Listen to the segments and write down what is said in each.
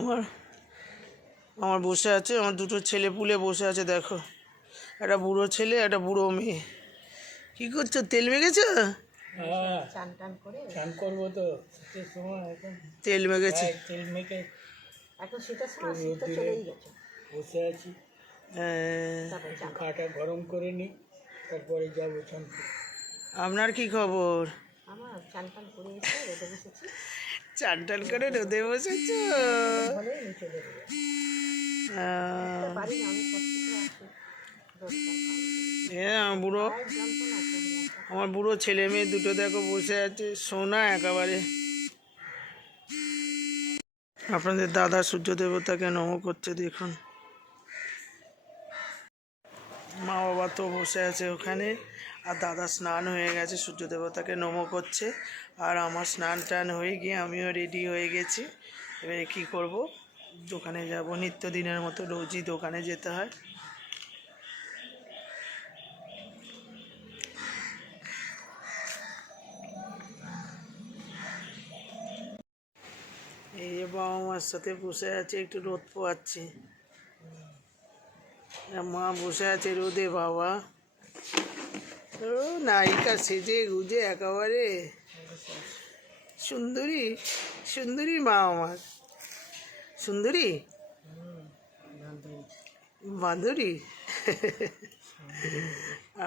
আমার আমার বসে আছে, আমার দুটো ছেলে পুলে বসে আছে দেখো, একটা বুড়ো ছেলে একটা বুড়ো মেয়ে। কী করছো, তেল মেখেছো? হ্যাঁ, চান করবো তো শীতের সময় এখন। তেল মেখেছি। তেল মেখে এখন শীতের সময় শীত তো চলেই গেছে। বসে আছি, তারপরে চান গাটা গরম করে নিই, তারপরে যাবো চান করতে। আপনার কি খবর? আমার চান টান করে এসে রোদে বসেছি, চান টান করে রোদে বসেছো? হলেই আমি চলে যাবো। পারি না, অনেক কষ্ট করে আসি রোদটা খাওয়া। হ্যাঁ, আমার বুড়ো ছেলে মেয়ে দুটো দেখো বসে আছে, সোনা একেবারে। আপনাদের দাদা সূর্য দেবতাকে নম করছে দেখুন। মা বাবা তো বসে আছে ওখানে, আর দাদা স্নান হয়ে গেছে, সূর্য দেবতাকে নম করছে। আর আমার স্নান টান হয়ে গিয়ে আমিও রেডি হয়ে গেছি। এবারে কী করব, দোকানে যাব, নিত্যদিনের মতো রোজই দোকানে যেতে হয়। এই যে বাবা মার সাথে বসে আছে, একটু রোদ পোয়াচ্ছি। মা বসে আছে রোদে বাবা, ও নায়িকা সেজে গুজে একেবারে সুন্দরী সুন্দরী মা আমার, সুন্দরী বাঁদরি।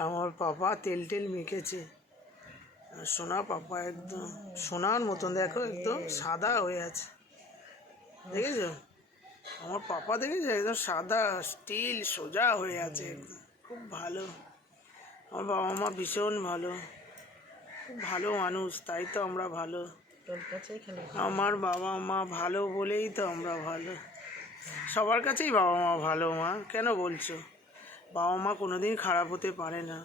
আমার পাপা তেল টেল মেখেছে, আর সোনা পাপা একদম সোনার মতন দেখো, একদম সাদা হয়ে আছে, দেখেছো? আমার পাপা দেখেছো, একদম সাদা স্টিল সোজা হয়ে আছে একদম, খুব ভালো। আমার বাবা মা ভীষণ ভালো, খুব ভালো মানুষ, তাই তো আমরা ভালো। তোর কাছেই খালি আমার বাবা মা ভালো বলেই তো আমরা ভালো। সবার কাছেই বাবা মা ভালো মা, কেন বলছো? বাবা মা কোনোদিন খারাপ হতে পারে না।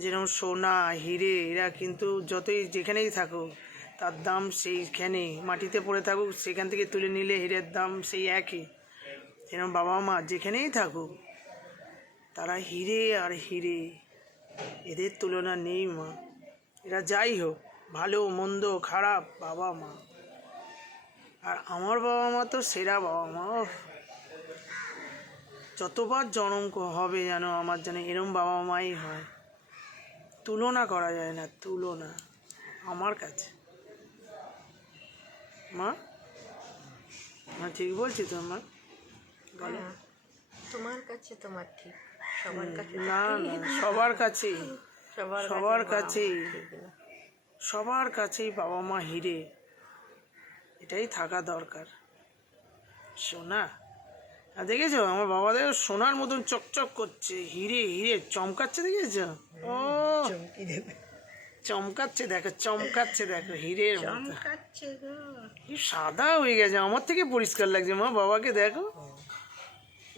যেরকম সোনা হিরে এরা কিন্তু যতই যেখানেই থাকুক তার দাম সেইখানেই, মাটিতে পড়ে থাকুক সেখান থেকে তুলে নিলে হীরের দাম সেই একই। যেরকম বাবা মা যেখানেই থাকুক তারা হিরে আর হিরে, এদের তুলনা নেই মা। এরা যাই হোক, ভালো মন্দ খারাপ বাবা মা, আর আমার বাবা মা তো সেরা বাবা মা। যতবার জনম হবে যেন আমার যেন এরম বাবা মাই হয়, তুলনা করা যায় না, তুলনা আমার কাছে। মা মা ঠিক বলছি তো মা? বলো। তোমার কাছে তোমার ঠিক, সবার কাছে না না, সবার কাছেই, সবার কাছেই, সবার কাছেই বাবা মা হিরে, এটাই থাকা দরকার। সোনা, আর দেখেছো আমার বাবা দেখো সোনার মতন চকচক করছে, হিরে হিরে চমকাচ্ছে, দেখেছো? ও চমকি দেবে, চমকাচ্ছে দেখো, চমকাচ্ছে দেখো হিরের মতো, চমকাচ্ছে গো। কি সাদা হয়ে গেছে, আমার থেকে পরিষ্কার লাগছে মা, বাবাকে দেখো,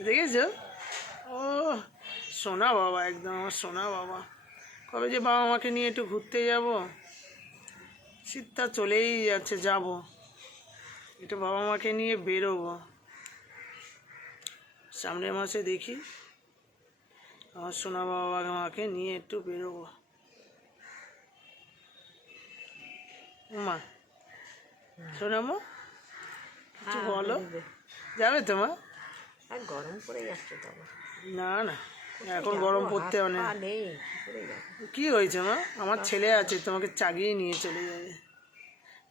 দেখেছো? ও সোনা বাবা, একদম আমার সোনা বাবা। কবে যে বাবা মাকে নিয়ে একটু ঘুরতে যাব, শীতটা চলেই যাচ্ছে, যাব একটু বাবা মাকে নিয়ে বেরোবো সামনের মাসে, দেখি আমার সোনা বাবা মাকে নিয়ে একটু বেরোবো। মা শোনামো কিছু বলো, যাবে তো মা? আর গরম পড়ে যাচ্ছে তো আবার। না না, এখন গরম পড়তে অনেক। নেই, কি করে যাবো? কী হয়েছে মা? আমার ছেলে আছে, তোমাকে চাগিয়ে নিয়ে চলে যাবে।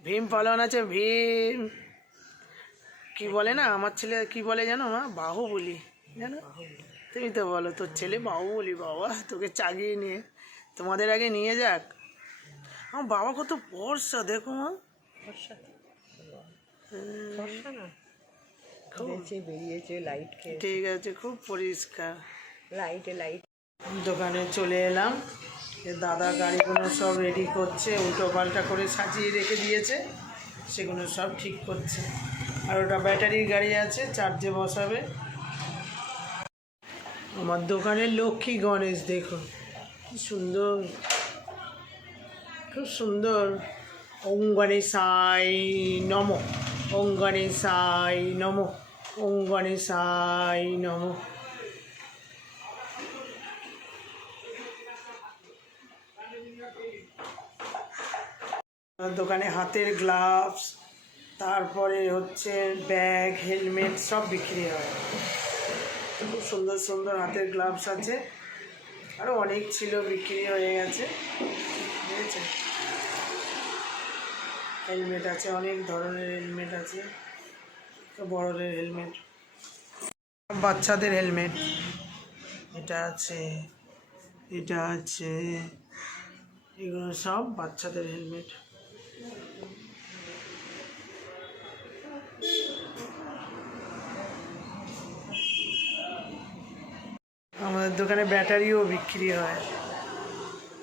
ভীম পালন আছে, ভীম কি বলে না, আমার ছেলে কি বলে জানো মা? বাহুবলী, জানো? তুমি তো বলো তোর ছেলে বাহুবলী, বাবা তোকে চাগিয়ে নিয়ে তোমাদের আগে নিয়ে যাক। আমার বাবা কত বর্ষা দেখো মা, বর্ষা, বর্ষা না বেরিয়েছে লাইট খেয়ে, ঠিক আছে, খুব পরিষ্কার। লাইটে লাইট। দোকানে চলে এলাম, দাদা গাড়িগুলো সব রেডি করছে, উল্টো পাল্টা করে সাজিয়ে রেখে দিয়েছে, সেগুলো সব ঠিক করছে। আর ওটা ব্যাটারির গাড়ি আছে, চার্জে বসাবে। আমার দোকানের লক্ষ্মী গণেশ দেখো কি সুন্দর, খুব সুন্দর। ওং গণেশায় নমঃ, ওং গণেশায় নমঃ, ওং গণেশায় নমঃ। দোকানে হাতের গ্লাভস, তারপরে হচ্ছে ব্যাগ, হেলমেট সব বিক্রি হয়। খুব সুন্দর সুন্দর হাতের গ্লাভস আছে, আরও অনেক ছিল, বিক্রি হয়ে গেছে। বুঝেছে, হেলমেট আছে, অনেক ধরনের হেলমেট আছে, বড়দের হেলমেট, বাচ্চাদের হেলমেট, এটা আছে, এটা আছে, এগুলো সব বাচ্চাদের হেলমেট। আমাদের দোকানে ব্যাটারিও বিক্রি হয়,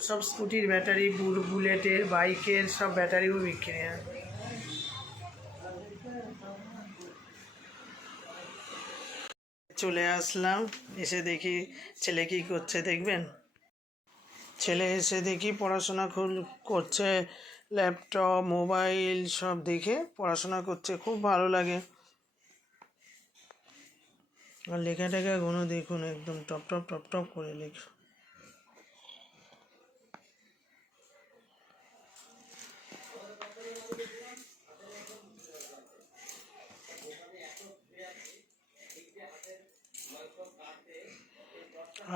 সব স্কুটির ব্যাটারি, বুলেটের, বাইকের সব ব্যাটারিও বিক্রি হয়। চলে আসলাম, এসে দেখি ছেলে কি করছে দেখবেন। ছেলে এসে দেখি পড়াশোনা করছে, ল্যাপটপ, মোবাইল সব দেখে পড়াশোনা করছে, খুব ভালো লাগে। আর লেখা টেখাগুলো দেখুন, একদম টপ টপ টপ টপ করে লেখা।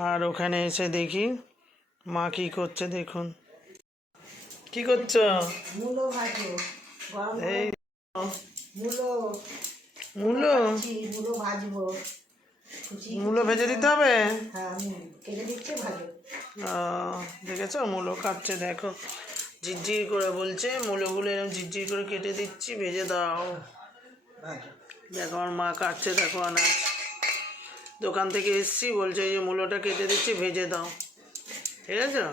আর ওখানে এসে দেখি মা কি করছে দেখুন। কি করছো? মূলো ভাজো, এই মূলো মূলো মূলো ভাজবো। মূলো ভেজে দিতে হবে। হ্যাঁ, আমি কেটে দিচ্ছি, ভাজো। দেখেছো মূলো কাটছে, দেখো ঝিরঝির করে বলছে, মূলোগুলো এরকম ঝিরঝির করে কেটে দিচ্ছি, ভেজে দাও। দেখো আমার মা কাটছে, দেখো আনাজ, দোকান থেকে এসছি, বলছে এই যে মূলোটা কেটে দিচ্ছি, ভেজে দাও। ঠিক আছে,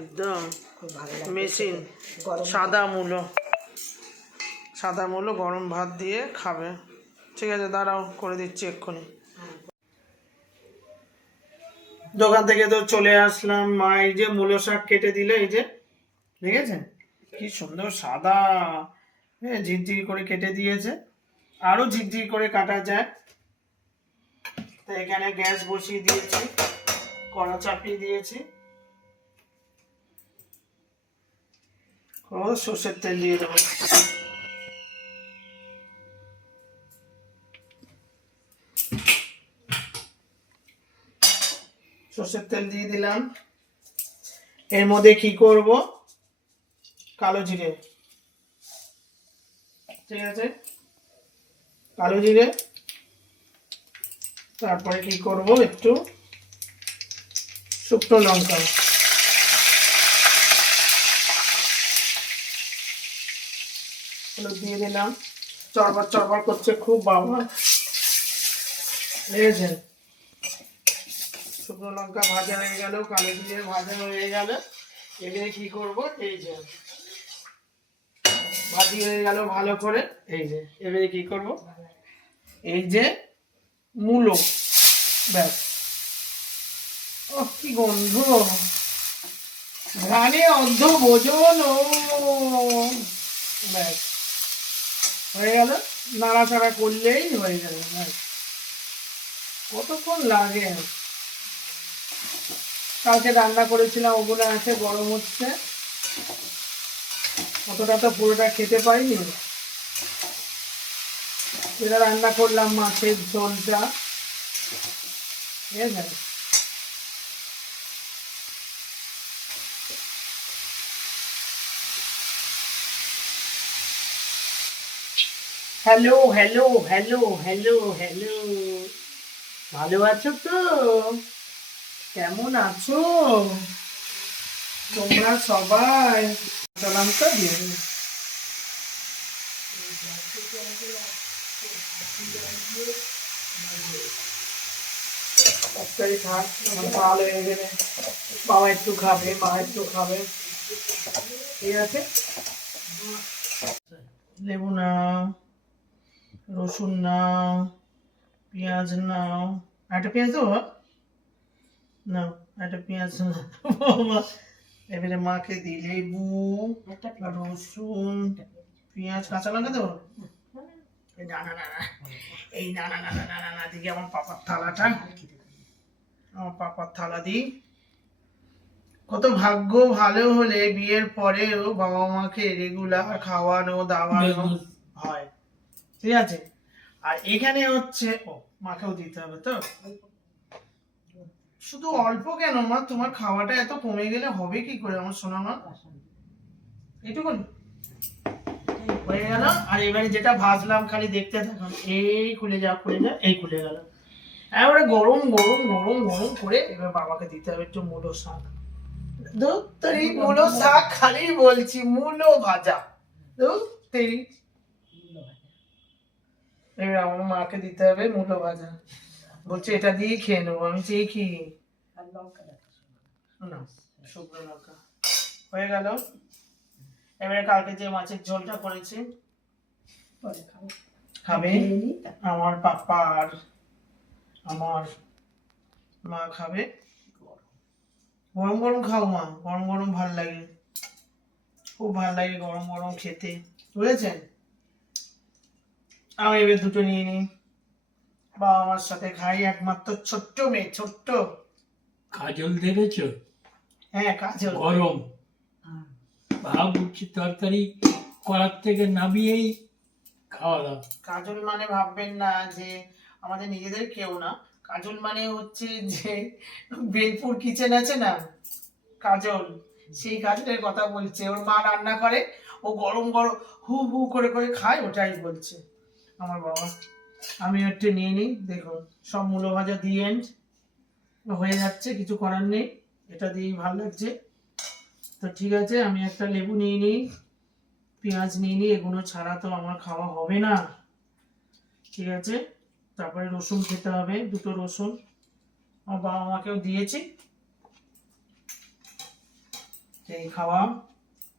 একদম খুব ভালো লাগে মেশিন। গরম সাদা মূলো গরম ভাত দিয়ে খাবে। ঠিক আছে, দাঁড়াও করে দিচ্ছি এক্ষুনি। দোকান থেকে তো চলে আসলাম, মা এই যে মূলো শাক কেটে দিলে, এই যে দেখেছেন কি সুন্দর সাদা, হ্যাঁ ঝিরঝির করে কেটে দিয়েছে, আরো ঝিরঝির করে কাটা যায়। তো এখানে গ্যাস বসিয়ে দিয়েছি, কড়া চাপিয়ে দিয়েছি, সর্ষের তেল দিয়ে দেবো। সর্ষের তেল দিয়ে দিলাম, এর মধ্যে কি করব, কালো জিরে, ঠিক আছে, কালো জিরে। তারপরে কি করব, একটু শুকনো লঙ্কা, হলুদ দিয়ে দিলাম। চড়বার চড়বার করছে খুব বাবা, বুঝেছেন। শুকনো লঙ্কা ভাজা হয়ে গেল, কালো জিরে ভাজা হয়ে গেল, এবারে কি করব, এই যে ভাজি হয়ে গেল ভালো করে, এই যে এবারে কি করব, এই যে মূলো, ব্যাস। ও কি গন্ধ, ঘ্রাণে অর্ধ ভোজন, ও ব্যাস হয়ে গেল, নাড়াচাড়া করলেই হয়ে যাবে, ব্যাস। কতক্ষণ লাগে, কালকে রান্না করেছিলাম, ওগুলো আছে, গরম হচ্ছে, অতটা তো পুরোটা খেতে পারিনি, যেটা রান্না করলাম মাছের ঝোলটা, ঠিক আছে। Hello hello hello hello hello, ভালো আছো তো? কেমন আছো তোমরা সবাই? সালাম তো দিয়ে দেবে। একটাই থাক, ভালো হয়ে গেলে বাবা একটু খাবে, মা একটু খাবে, ঠিক আছে। লেবু নাও, রসুন নাও, পেঁয়াজ নাও, একটা পেঁয়াজ দেবো, নাও একটা পেঁয়াজ নাও। এবারে মাকে দিই লেবু, রসুন, পেঁয়াজ, কাঁচা লঙ্কা দেবো। না না না না, এই না না না না না না না, দিকে আমার পাপার থালাটা, আমার পাপার থালা দিই। কত ভাগ্য ভালো হলে বিয়ের পরেও বাবা মাকে রেগুলার খাওয়ানো দাওয়ানো হয়। ঠিক আছে। আর এখানে হচ্ছে ও মাকেও দিতে হবে তো, শুধু অল্প কেন মা, তোমার খাওয়াটা এত কমে গেলে হবে কি করে আমার সোনা মা? এইটুকুন হয়ে গেল। আর এবারে যেটা ভাজলাম খালি দেখতে থাকুন, এই খুলে যা খুলে যা, এই খুলে গেল। এবারে গরম গরম গরম গরম করে এবার বাবাকে দিতে হবে একটু মূলো শাক। দুধ তরি মূলো শাক খালি বলছি, মূলো ভাজা দুধ তরি। এবার আমার মাকে দিতে হবে মূলো ভাজা, বলছে এটা দিয়ে খেয়ে নেবো। আমি চেয়ে কি না, শুকনো লঙ্কা হয়ে গেল। এবারে কালকে যে মাছের ঝোলটা করেছি খাবে আমার পাপা আর আমার মা খাবে। গরম গরম খাও মা, গরম গরম ভাল লাগে, খুব ভাল লাগে গরম গরম খেতে, বুঝেছেন? আমি এবার দুটো নিয়ে নিই, বাবা আমার সাথে খাই, একমাত্র ছোট্ট মেয়ে, ছোট্ট। কাজল দেখেছো? হ্যাঁ কাজল। গরম ভাব উঠছে, তরকারি করার থেকে নামিয়েই খাওয়া দাওয়া। কাজল মানে ভাববেন না যে আমাদের নিজেদের কেউ না, কাজল মানে হচ্ছে যে বেলপুর কিচেন আছে না, কাজল, সেই কাজলের কথা বলছে। ওর মা রান্না করে, ও গরম গরম হু হু করে করে খায়, ওটাই বলছে আমার বাবা। আমি একটু নিয়ে নিই, দেখুন সব মূলো ভাজা দিয়ে হয়ে যাচ্ছে, কিছু করার নেই, এটা দিয়েই ভালো লাগছে। তো ঠিক আছে, আমি একটা লেবু নিয়ে নিই, পেঁয়াজ নিয়ে নিই, এগুলো ছাড়া তো আমার খাওয়া হবে না, ঠিক আছে। তারপরে রসুন খেতে হবে, দুটো রসুন আমার বাবা মাকেও দিয়েছি। এই খাওয়া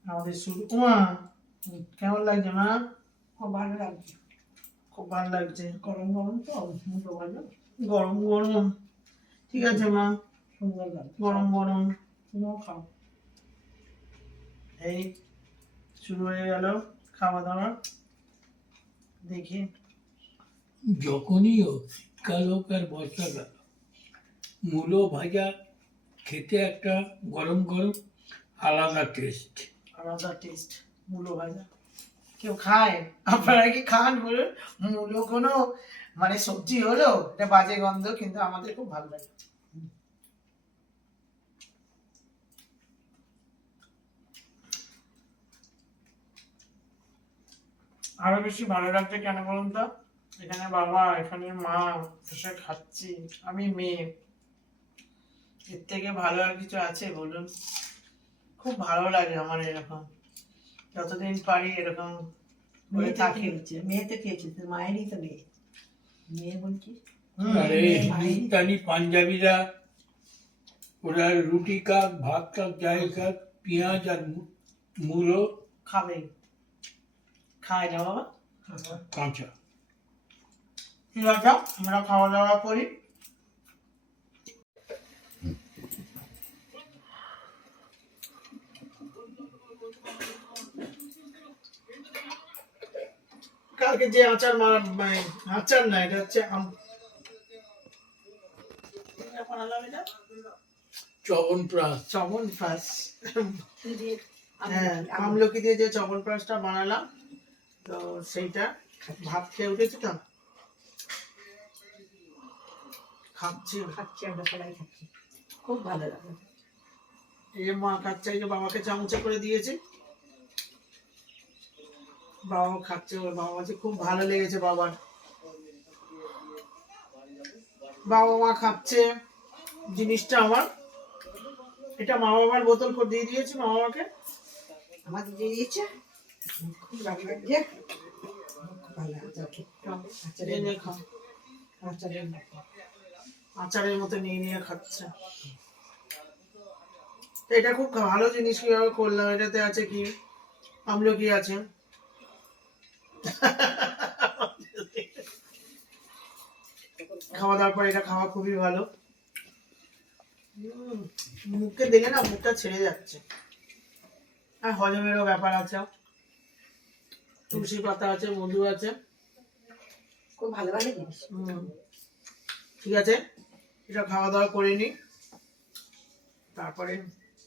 আমাদের শুরু। মা কেমন লাগছে মা? খুব ভালো লাগছে, খুব ভালো লাগছে, গরম গরম তো মুটো ভাজা গরম গরম, ঠিক আছে মা, সুন্দর লাগছে, গরম গরম। তুমিও খাও। এই শুরু হয়ে গেল খাওয়া দাওয়া, দেখি। যখনই হোক, শীতকাল হোক আর বর্ষাকাল, মূলো ভাজা খেতে একটা গরম গরম আলাদা টেস্ট। আলাদা টেস্ট মূলো ভাজা। কেউ খায়? আপনারা কি খান বলুন? মূলো কোনো মানে সবজি হলো, এটা বাজে গন্ধ, কিন্তু আমাদের খুব ভালো লাগে। আরো বেশি ভালো লাগছে কেন বলুন তো, এখানে বাবা, এখানে মা, বসে খাচ্ছি, আমি মেয়ে, এর থেকে ভালো আর কিছু আছে বলুন? খুব ভালো লাগে আমার এরকম, যতদিন পারি এরকম করে মেয়ে তো থাকি। খেয়েছে, মেয়ে তো খেয়েছে, তোর মায়েরই তো মেয়ে, মেয়ে বলছিস? আরে হিন্দুস্তানি পাঞ্জাবিরা, ওরা রুটি খাক, ভাত খাক, যাই খাক, পেঁয়াজ আর মূলো খাবে, খায় না বাবা? কাঁচা। ঠিক আছে, আমরা খাওয়া দাওয়া করি। কালকে যে আচার মানে আচার না, এটা হচ্ছে বানালাম, এটা চবনপ্রাশ। চবনপ্রাশ। হ্যাঁ, আমলকি দিয়ে যে চবনপ্রাশটা বানালাম, তো সেইটা ভাত খেয়ে উঠেছি তো, খাচ্ছি। খাচ্ছি, আমরা সবাই খাচ্ছি, খুব ভালো লাগে। এই যে মা খাচ্ছে, এই যে বাবাকে চামচে করে দিয়েছি, বাবাও খাচ্ছে, ওর বাবা বলছে খুব ভালো লেগেছে বাবার। বাবা মা খাচ্ছে জিনিসটা আমার, এটা মা বাবার বোতল করে দিয়ে দিয়েছি মা বাবাকে। আমাদের দিয়ে দিয়েছে, খুব ভালো লাগছে, খুব ভালো লাগছে। এই নিয়ে খাও, আচারের মতো নিয়ে নিয়ে খাচ্ছে। তো এটা খুব ভালো জিনিস, কিভাবে করলাম, এটাতে আছে কি, আমলকি আছে, খাওয়া দাওয়ার পর এটা খাওয়া খুবই ভালো। মুখে দিলে না মুখটা ছেড়ে যাচ্ছে, আর হজমেরও ব্যাপার আছে, তুলসী পাতা আছে, মধু আছে, খুব ভালো ভালো জিনিস। ঠিক আছে, এটা খাওয়া দাওয়া করে নি, তারপরে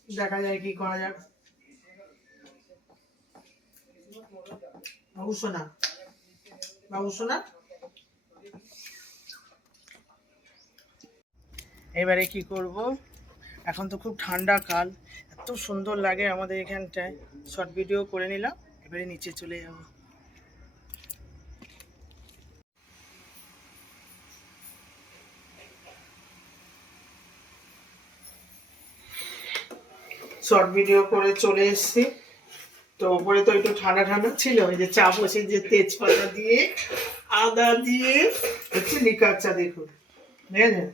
দেখা যায় কি করা যাক। অবশ্য না, বাবু শোনা। এবারে কি করব, এখন তো খুব ঠান্ডা কাল, এত সুন্দর লাগে আমাদের এখানটায়, শর্ট ভিডিও করে নিলাম, এবারে নিচে চলে যাব। শর্ট ভিডিও করে চলে এসেছি, তো ওপরে তো একটু ঠান্ডা ঠান্ডা ছিল, ওই যে চা বসে যে তেজপাতা দিয়ে আদা দিয়ে হচ্ছে লিকার চা, দেখুন দেখেছেন,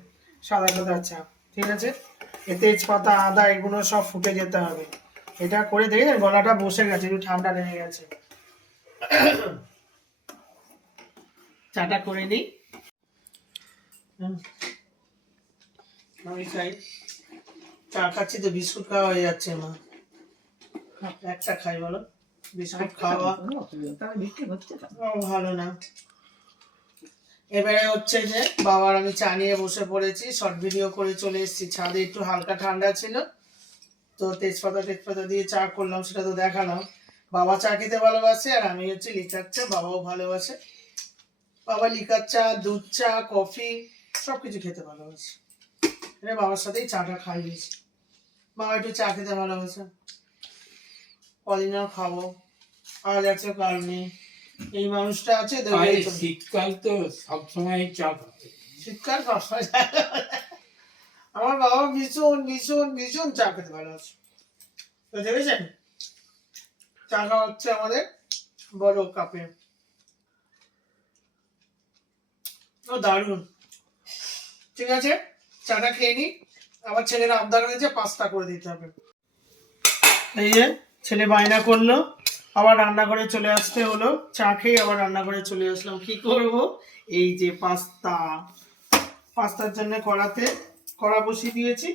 সাদা সাদা চা, ঠিক আছে। এ তেজপাতা আদা এগুলো সব ফুটে যেতে হবে, এটা করে দেখেন গলাটা বসে গেছে, একটু ঠান্ডা লেগে গেছে। চাটা করে নিই। আমি খাই, চা খাচ্ছি তো বিস্কুট খাওয়া হয়ে যাচ্ছে মা, একটা খাই বলো, বিস্কুট খাওয়া ভালো না। এবারে হচ্ছে যে বাবার আমি চা নিয়ে বসে পড়েছি, শর্ট ভিডিও করে চলে এসেছি ছাদে, একটু হালকা ঠান্ডা ছিল তো তেজপাতা দিয়ে চা করলাম, সেটা তো দেখালাম। বাবা চা খেতে ভালোবাসে আর আমি হচ্ছে লিকার চা, বাবাও ভালোবাসে। বাবা লিকার চা, দুধ চা, কফি সব কিছু খেতে ভালোবাসে, বাবার সাথেই চাটা খাই বেশি। বাবা একটু চা খেতে ভালোবাসে, কদিন আর খাবো, আজ আছে কাল নেই, এই মানুষটা আছে। শীতকাল তো সবসময় চা খাবে, শীতকাল সবসময় চা খাবে। আমার বাবা ভীষণ ভীষণ ভীষণ চা খেতে ভালোবাসে, তো দেখেছেন চা খাওয়া হচ্ছে আমাদের বড় কাপে, ও দারুণ। ঠিক আছে, চাটা খেয়ে নি, আমার ছেলের আবদার হয়েছে পাস্তা করে দিতে হবে। এই যে ছেলে বায়না করলো, আবার রান্নাঘরে চলে আসতে হলো, চা খেয়ে আবার রান্নাঘরে চলে আসলাম। কি করব, এই যে পাস্তার জন্য কড়া বসিয়ে দিয়েছি।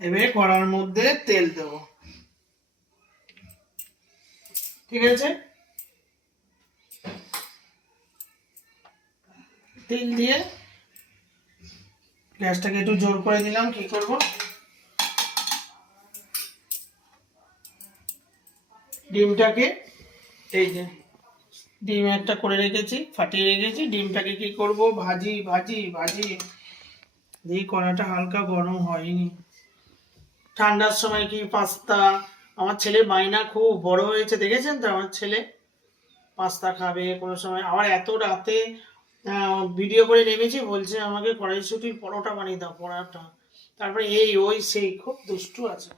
এবারে কড়ার মধ্যে তেল দেবো, ঠিক আছে। তেল দিয়ে গ্যাসটাকে একটু জোর করে দিলাম। কি করব, ডিমটাকে, এই যে ডিম একটা করে রেখেছি, ফাটিয়ে রেখেছি, ডিমটাকে কি করব, ভাজি ভাজি ভাজি। এই কড়াটা হালকা গরম হয়নি, ঠান্ডার সময় কি পাস্তা, আমার ছেলের বায়না খুব বড় হয়েছে, দেখেছেন তো আমার ছেলে পাস্তা খাবে কোনো সময়। আবার এত রাতে ভিডিও করে নেমেছি, বলছে আমাকে কড়াইশুটির পরোটা বানিয়ে দাও, পরোটা, তারপরে এই ওই সেই, খুব দুষ্টু আছে।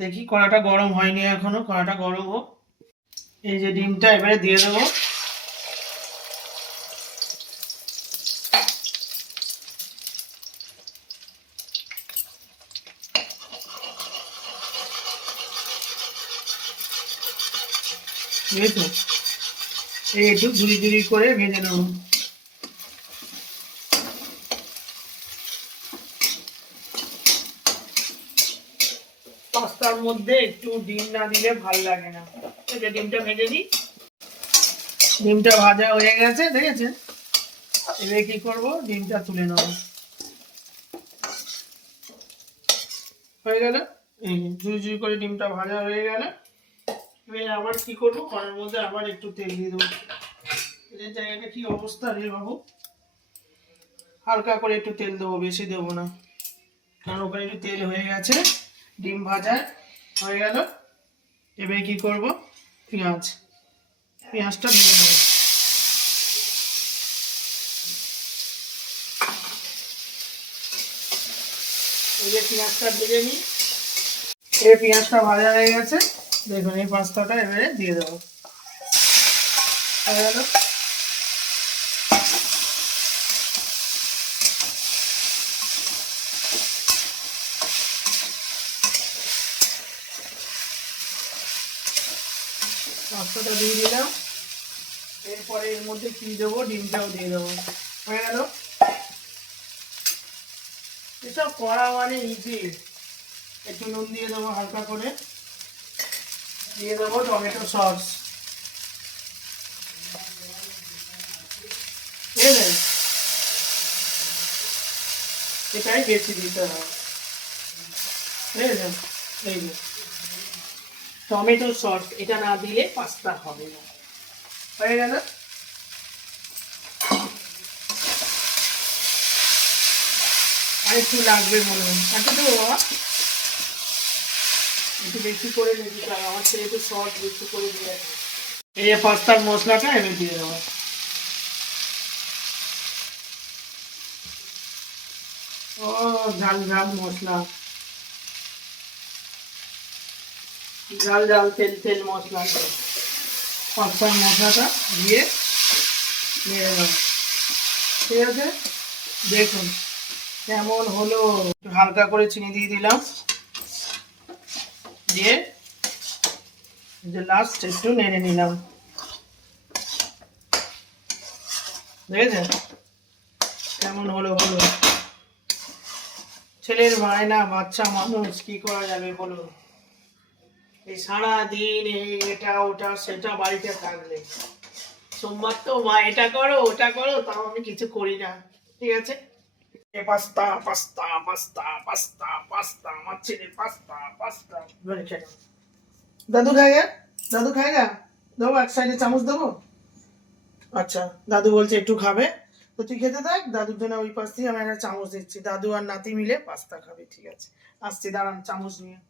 দেখি কড়াটা গরম হয়নি এখনো, কড়াটা গরম হোক। এই যে ডিমটা এবারে দিয়ে দেবো, বুঝেছো, এই একটু ঝুড়ি ঝুড়ি করে ভেজে নেব। পাস্তার মধ্যে একটু ডিম না দিলে ভালো লাগে না, এটা ডিমটা ভেজে দিই। ডিমটা ভাজা হয়ে গেছে, দেখেছেন। এবারে কি করব, ডিমটা তুলে নেব, হয়ে গেল। এই ঝুড়ি ঝুড়ি করে ডিমটা ভাজা হয়ে গেল। এবারে আবার কি করব, কড়ার মধ্যে আবার একটু তেল দিয়ে দেবো। এই জায়গাটা কি অবস্থা রে বাবু, হালকা করে একটু তেল দেবো, বেশি দেবো না, কারণ ওখানে একটু তেল হয়ে গেছে, ডিম ভাজা হয়ে গেল। এবারে কি করব, পেঁয়াজটা দিয়ে দেবো। এই যে পেঁয়াজটা ভেজে নিই, এই পেঁয়াজটা ভাজা হয়ে গেছে, দেখুন এই পাস্তাটা এবারে দিয়ে দেবো, হয়ে গেল। পাস্তাটা দিয়ে দিলাম, এরপরে এর মধ্যে কি দেবো, ডিমটাও দিয়ে দেবো, হয়ে গেল। এসব করা মানে ইজি। একটু নুন দিয়ে দেবো হালকা করে, দিয়ে দেবো টমেটো সস, বুঝলেন, এটাই বেশি দিতে হবে, বুঝলেন। এই যে টমেটো সস, এটা না দিলে পাস্তা হবে না। হয়ে গেল। আর একটু লাগবে মনে হয়, এত দেবো বাবা, একটু বেশি করে নিতে হবে, আমার ছেলে একটু সস বেশি করে দিয়ে আসবে। এই যে পাস্তার মশলাটা এনে দিয়ে দেবো। ও ঝাল ঝাল মশলা, ঝাল ঝাল তেল তেল মশলা, পাস্তার মশলাটা দিয়ে নেড়ে দেবো। ঠিক আছে, দেখুন কেমন হলো। একটু হালকা করে চিনি দিয়ে দিলাম, দিয়ে যে লাস্ট একটু নেড়ে নিলাম। দেখেছেন কেমন হলো? হলো, ছেলের বায়না, বাচ্চা মানুষ, কি করা যাবে বলুন। এই সারাদিন এই এটা ওটা সেটা বাড়িতে থাকলে, সোমবার তো মা এটা করো ওটা করো, তাও আমি কিছু করি না। ঠিক আছে, pasta pasta pasta pasta pasta, আমার ছেলে পাস্তা পাস্তা বলে খেলো। দাদু খায়গা, দাদু খায়গা, দেবো এক সাইডে চামচ দেবো। আচ্ছা, দাদু বলছে একটু খাবে, তো তুই খেতে থাক, দাদুর জন্য ওই পাশ দিয়ে আমি একটা চামচ দিচ্ছি, দাদু আর নাতি মিলে পাস্তা খাবে। ঠিক আছে, আসছি, দাঁড়ান চামচ নিয়ে।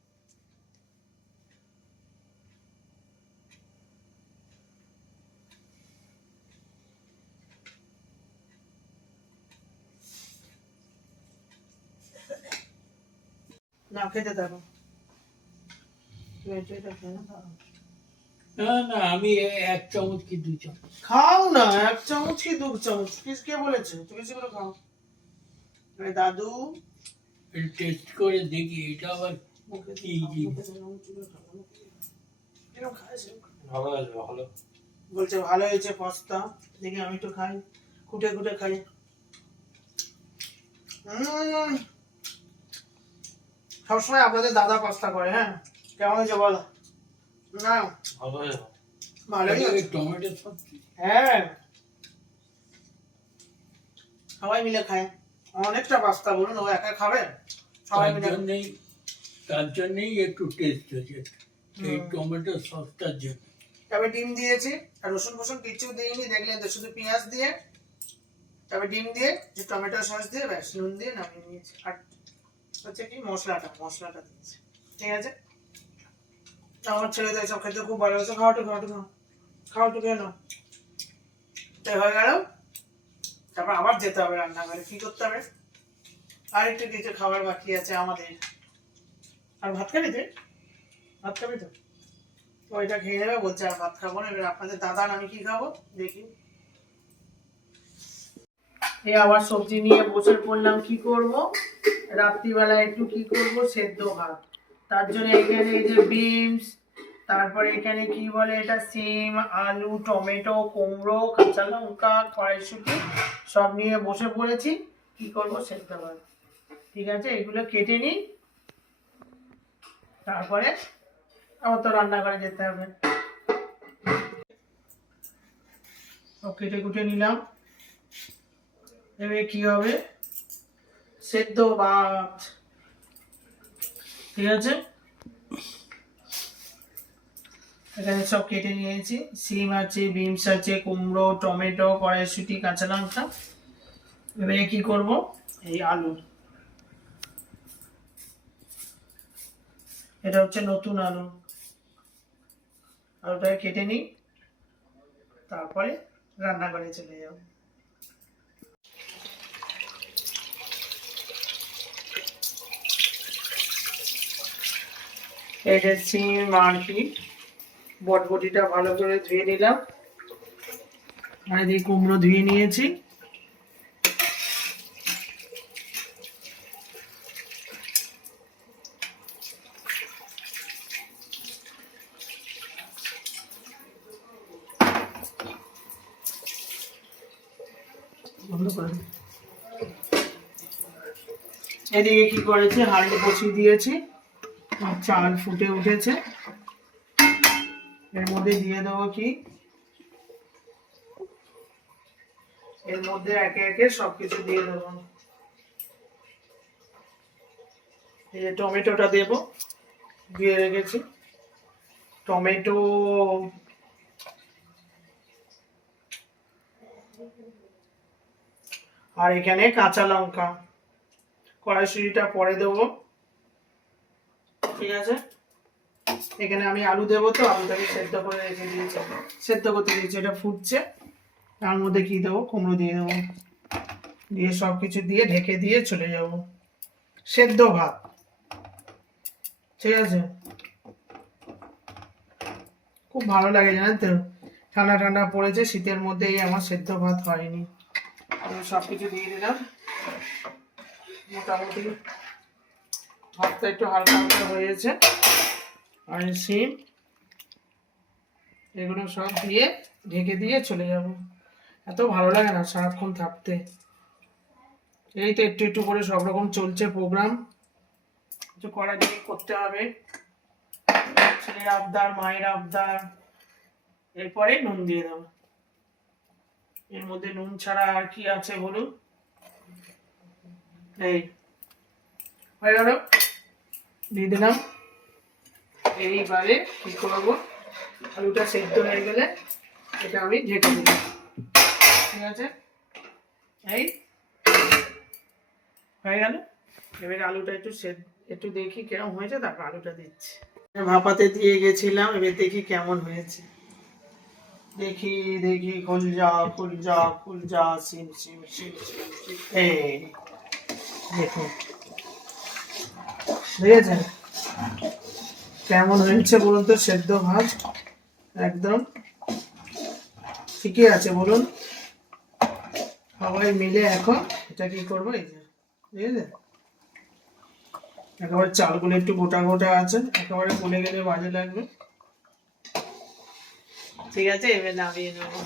না খেতে থাকো। না না, আমি এক চামচ কি 2 চামচ। খাও না, এক চামচ কি 2 চামচ, কে বলেছে? তুমি বেশি করে খাও। আরে দাদু, টেস্ট করে দেখি এটা আবার মুখে কি দিয়ে খাও, কি। মুখে দিয়ে খাও, মুখে দিয়ে খাও, মুখে দিয়ে খাও। এরকম খায় সেরকম খায়। ভালো আছে, ভালো। বলছে ভালো হয়েছে পাস্তা, দেখি আমি একটু খাই, খুঁটে খুঁটে খাই। সবসময় আপনাদের দাদা পাস্তা করে। হ্যাঁ, কেমন হয়েছে বলো? না ভালো আছে, ভালোই হয়েছে। Tomato sauce. হ্যাঁ, সবাই মিলে খায়, অনেকটা পাস্তা, বলুন ও একা খাবে? সবাই মিলে। তার জন্যই একটু টেস্ট হয়েছে এই টমেটো সসটার জন্য। তবে ডিম দিয়েছি, আর রসুন ফসুন কিছু দিইনি, দেখলেন তো, শুধু পেঁয়াজ দিয়ে, তবে ডিম দিয়ে, যে টমেটো সস দিয়ে, ব্যাস নুন দিয়ে নামিয়ে নিয়েছি। আর হচ্ছে কি মশলাটা দিয়েছি। ঠিক আছে, আমার ছেলে তো এসব খেতে খুব ভালো হয়েছে। খাওয়াটু খাওয়াটু খাও, খাওয়াটু খেয়ে নাও। তাই হয়ে গেল। তারপর আবার যেতে হবে রান্নাঘরে, কি করতে হবে, আর একটু কিছু খাবার বাকি আছে আমাদের। আর ভাত খাবি তুই? ভাত খাবি তো? ওইটা খেয়ে নেবে বলছে, আর ভাত খাবো না। এবার আপনাদের দাদা আর আমি কি খাবো দেখি। এই আবার সবজি নিয়ে বসে পড়লাম, কি করব রাত্রিবেলা, একটু কি করব, সেদ্ধ ভাত। তার জন্য এখানে এই যে বিনস, তারপরে এখানে কি বলে এটা, সিম, আলু, টমেটো, কুমড়ো, কাঁচা লঙ্কা, কড়াইশুঁটি সব নিয়ে বসে পড়েছি। কি করব, সেদ্ধ ভাত। ঠিক আছে, এগুলো কেটে নিই, তারপরে আবার তো রান্নাঘরে যেতে হবে। সব কেটে কুটে নিলাম, এবারে কি হবে, সেদ্ধ ভাত। ঠিক আছে, এখানে সব কেটে নিয়েছি, সিম আছে, বিনস আছে, কুমড়ো, টমেটো, কড়াইশুঁটি, কাঁচা লঙ্কা। এবারে কি করব, এই আলু, এটা হচ্ছে নতুন আলু, আলুটাকে কেটে নিই, তারপরে রান্নাঘরে চলে যাব। এই যে সিম আর কি বটবটিটা ভালো করে ধুয়ে নিলাম, আর এই কুমড়ো ধুয়ে নিয়েছি। বন্ধ করে দিই। এদিকে কি করেছি, হাঁড়ি বসিয়ে দিয়েছি, আর চাল ফুটে উঠেছে। এর মধ্যে দিয়ে দেবো কি, এর মধ্যে একে একে সবকিছু দিয়ে দেবো। এই যে টমেটোটা দেবো, দিয়ে রেখেছি, টমেটো, আর এখানে কাঁচা লঙ্কা। কড়াইশুঁড়িটা পরে দেবো, ঠিক আছে। এখানে আমি আলু দেবো, তো আলুটাকে সেদ্ধ করে রেখে দিয়েছি, সেদ্ধ করতে দিয়েছি, এটা ফুটছে। তার মধ্যে কি দেবো, কুমড়ো দিয়ে দেবো, দিয়ে সব কিছু দিয়ে ঢেকে দিয়ে চলে যাব সেদ্ধ ভাত, ঠিক আছে। খুব ভালো লাগে জানেন তো, ঠান্ডা ঠান্ডা পড়েছে, শীতের মধ্যেই আমার সেদ্ধ ভাত হয়নি। আমি সব কিছু দিয়ে দিলাম, মোটামুটি ভাতটা একটু হালকা হালকা হয়েছে। আর শিম এগুলো সব দিয়ে ঢেকে দিয়ে চলে যাব। এত ভালো লাগে না সারাক্ষণ থাকতে। এই তো একটু একটু করে সব রকম চলছে প্রোগ্রাম, কিছু করার জন্য করতে হবে। ছেলের আবদার, মায়ের আবদার। এরপরে নুন দিয়ে দেবো। এর মধ্যে নুন ছাড়া আর কি আছে বলুন? এই হয়ে গেল, দিয়ে দিলাম। এইবারে কি করবো, আলুটা সেদ্ধ হয়ে গেলে এটা আমি ঢেকে দেবো, ঠিক আছে। এই হয়ে গেল। এবারে আলুটা একটু দেখি কেমন হয়েছে, তারপর আলুটা দিচ্ছি। ভাপাতে দিয়ে গেছিলাম, এবার দেখি কেমন হয়েছে। দেখি দেখি, খুলজা খুলজা খুলজা, সিম সিম সিম সিম সিম। এই দেখুন, দেখেছেন কেমন হয়েছে বলুন তো? সেদ্ধ ভাত একদম ঠিকই আছে বলুন। সবাই মিলে এখন এটা কি করবো, এই যে ঠিক আছে, একেবারে চালগুলো একটু গোটা গোটা আছে, একেবারে গলে গেলে বাজে লাগবে, ঠিক আছে। এবার নামিয়ে নেবো।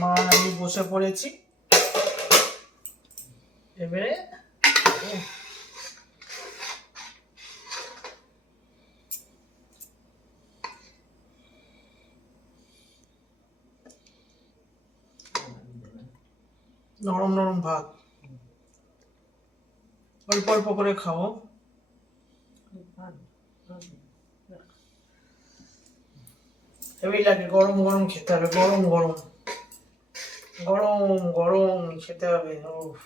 মা আমি বসে পড়েছি, এবারে নরম নরম ভাত, অল্প অল্প করে খাবো। হেভি লাগে, গরম গরম খেতে হবে, গরম গরম গরম গরম খেতে হবে। উফ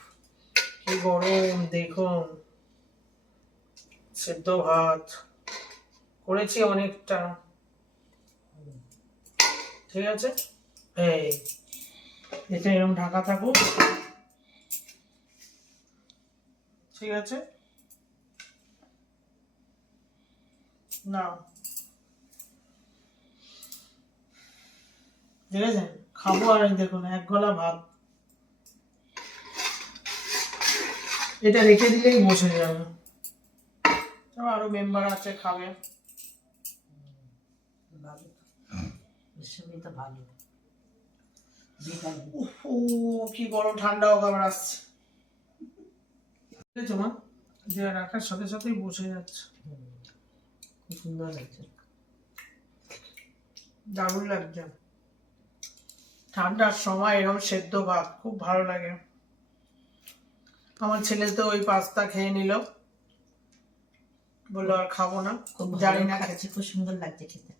কি গরম দেখুন। সেদ্ধ ভাত করেছি অনেকটা, ঠিক আছে। এই এটা এরকম ঢাকা থাকুক, ঠিক আছে। না ঠিক আছে, খাবো। আর এই দেখুন এক গলা ভাত, এটা রেখে দিলেই বসে যাবে। আরো মেম্বার আছে খাবে, কি গরম, ঠান্ডাও খাবার আসছে, বুঝেছো মা? যে রাখার সাথে সাথেই বসে যাচ্ছে, খুব সুন্দর লাগছে, দারুণ লাগছে। ঠান্ডার সময় এরকম সেদ্ধ ভাত খুব ভালো লাগে। আমার ছেলে তো ওই পাস্তা খেয়ে নিল, বললো আর খাবো না, জানি না খেতে, খুব সুন্দর লাগছে খেতে,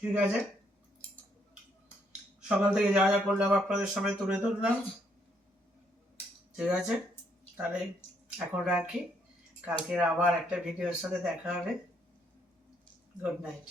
ঠিক আছে। সকাল থেকে যা যা করলাম আপনাদের সামনে তুলে ধরলাম, ঠিক আছে। তাহলে এখন রাখি, কালকে আবার একটা ভিডিওর সাথে দেখা হবে। Good night.